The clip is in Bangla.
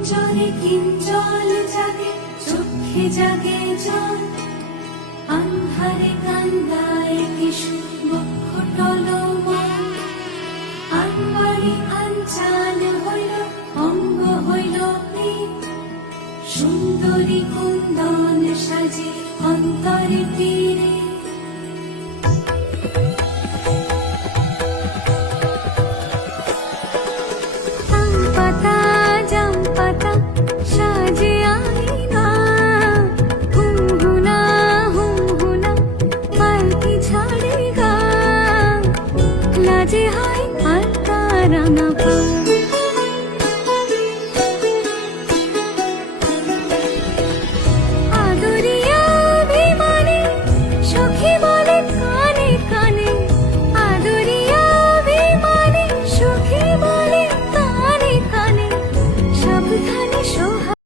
কিঞ্জলে কিঞ্জল জাগে, চোখে জাগে জল, আন্ধারে কান্দায় কিশু বক্ষ টলমল। আনবাড়ি আনচাল হইল, অঙ্গ হইল পীত, সুন্দরী কুন্দন সাজে অন্তরে তীরে। সাবধানে